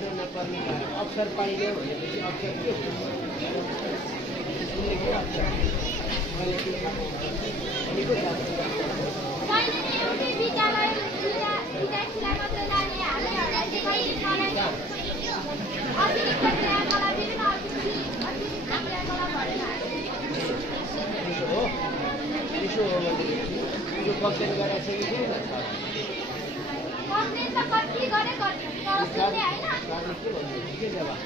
जानु नपर्ने अवसर पाइने भनेपछि अवसर के यसो हो भनेदेखि यो कम्प्लेन गरेर चाहिँ के हुन्छ कम्प्लेन त कति गरे गर्छ तर सुन्ने हैन के जवाब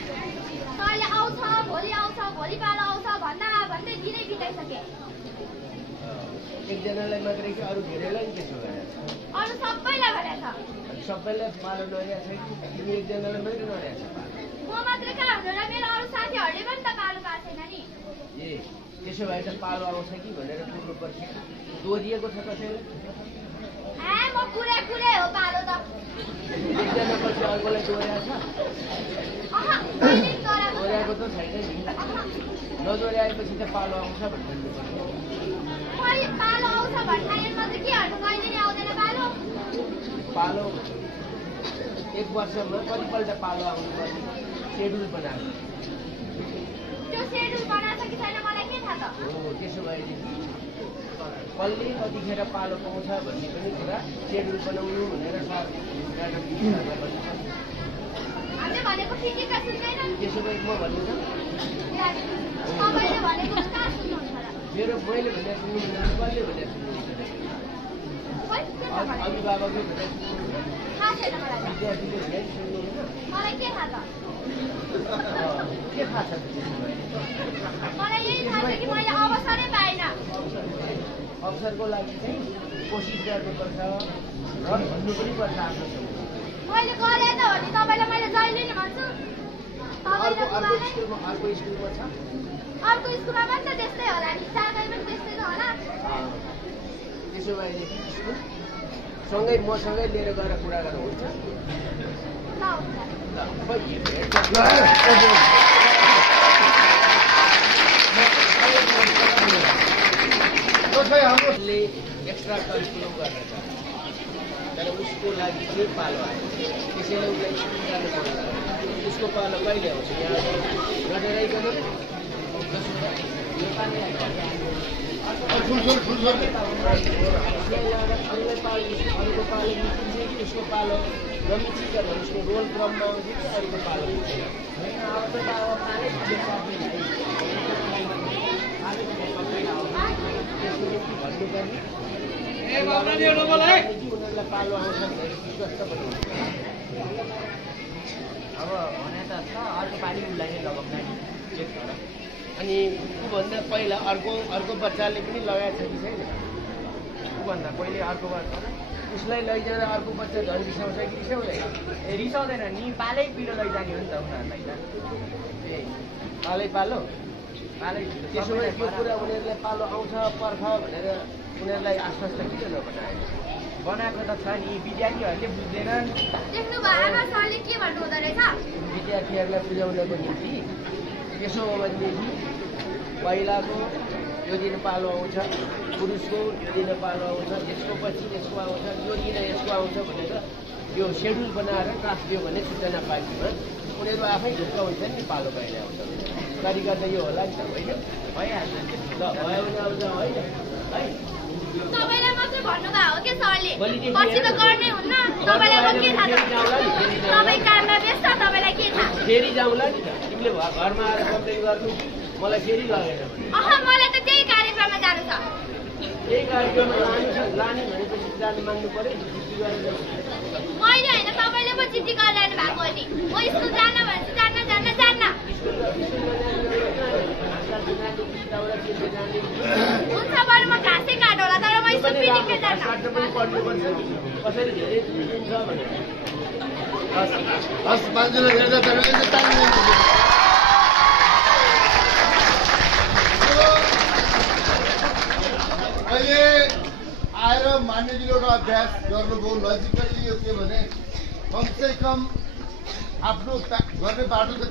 अहिले आउँछ भोलि पालो आउँछ भन्दा भन्दै दिनै बिताइसके एकजनालाई मात्रै कि अरू धेरैलाई त्यसो गरेछ अरू सबैलाई भनेछ सबैलाई पालो नरिया छ कि तिमी एकजनालाई मात्रै नरिया छ म मात्र कहाँ हुनु र मेरो अरू साथीहरूले पनि त पालो पाएको छैन नि ए त्यसो भए त पालो आउँछ कि भनेर कुर्नुपर्छ दोहोरिएको छ कसैले म कुरे हो पालो त एकजना पछि अर्कोलाई दोहोऱ्या छ दोहोऱ्याएको त छैन नि नदोहोऱ्याएपछि त पालो आउँछ भन्नुपर्छ पालो आउँछ भन्नाले के हर्नु कहिले नि आउँदैन पालो एक वर्षमा कतिपल्ट पालो आउनुपर्ने सेड्युल बनाएको त्यो सेड्युल बनाएको कि छैन मलाई के थाहा त हो त्यसो भएदेखि कसले कतिखेर पालो पाउँछ भन्ने पनि कुरा सेड्युल बनाउनु भनेर हामीले भनेको फिजिकल सुन्दैन त्यसो भए म भन्नु त तपाईले भनेको कहाँ सुन्नुहुन्छ र मेरो मैले भने सुन्नुहुन्छ कसले भने सुन्नुहुन्छ अभिभावकले भने थाहा छैन मलाई विद्यार्थीले भने सुन्नुहुन्न मलाई के थाहा त के थाहा छ मलाई यही थाहा छ कि मैले अवसरै पाइनँ अवसरको लागि चाहिँ कोसिस गर्नुपर्छ र भन्नु पनि पर्छ आफ्नो मैले गरेँ त हो नि तपाईँलाई मैले जहिले नि भन्छु अर्को स्कुलमा छ अर्को स्कुलमा पनि त त्यस्तै होला नि सागै पनि त्यस्तै त होला त्यसो भएदेखि स्कुल सँगै मसँगै लिएर गएर कुरा गर्नु हुन्छ हामीले एक्स्ट्रा करिकुलम गर्न चाहन्छ तर उसको लागि के पालो आयो त्यसैले उसलाई स्कुल जानु पर्छ उसको पालो कहिले आउँछ यहाँ नडराइकन अरूको पालो मिचिन्छ कि उसको पालो नमिचिन्छ भने उसको रोल क्रममा आउँछ कि अरूको पालो उनीहरूलाई पालो आउँछ भने विश्वास बनाउनु अब भने त छ अर्को पालि उसलाई नै लगाउँदा चेक गर अनि ऊभन्दा पहिला अर्को बच्चाले पनि लगाएको छ कि छैन ऊभन्दा पहिले अर्को बच्चा उसलाई लैजाँदा अर्को बच्चा झन् रिसाउँछ कि रिसाउँदैन रिसाउँदैन नि पालै पिरो लैजाने हो नि त उनीहरूलाई त ए पालो त्यसो भए त्यो कुरा उनीहरूलाई पालो आउँछ पर्ख भनेर उनीहरूलाई आश्वस्त किन नबनायो बनाएको त छ नि विद्यार्थीहरूले बुझ्दैनन् देख्नु भएन सरले के भन्नु हुँदो रहेछ विद्यार्थीहरूलाई बुझाउनको निम्ति यसो हो भनेदेखि पहिलाको यो दिन पालो आउँछ पुरुषको यो दिन पालो आउँछ यसको पछि यसको आउँछ यो दिन यसको आउँछ भनेर यो सेड्युल बनाएर क्लास दियो भने सूचना पाइदियो उनीहरू आफै ढुक्क हुन्छन् नि पालो कहिले आउँछ तरिका त यो होला नि त होइन भइहाल्छ ल भयो भने आउँछ होइन है तपाईलाई मात्रै भन्नुभएको हो के सरले पछि त गर्ने हुन्न तपाईलाई म के थाहा तपाईँ काममा व्यस्त तपाईलाई के थाहा फेरि जाउँला नि त तिमीले घरमा आएर कम्प्लेन गर्नु मलाई फेरि लगेन मलाई त त्यही कार्यक्रममा जानु छ त्यही कार्यक्रममा लाने भनेपछि जानु माग्नु पर्यो जिद्दी गरेर मैले होइन तपाईँले पो जिद्दी गरिरहनु भएको हो नि म स्कुल जान्न भनेपछि जान्न हुन्छ बरु म घाँसै काटौँला तर म स्कुल पिनिकै जान्न कसरी धेरै दिन्छ भनेर हस् मान्छेले हेर्दा त अहिले आएर मान्यजीले एउटा अभ्यास गर्नुभयो लजिकली यो के भने कमसे कम आफ्नो गर्ने बाटो त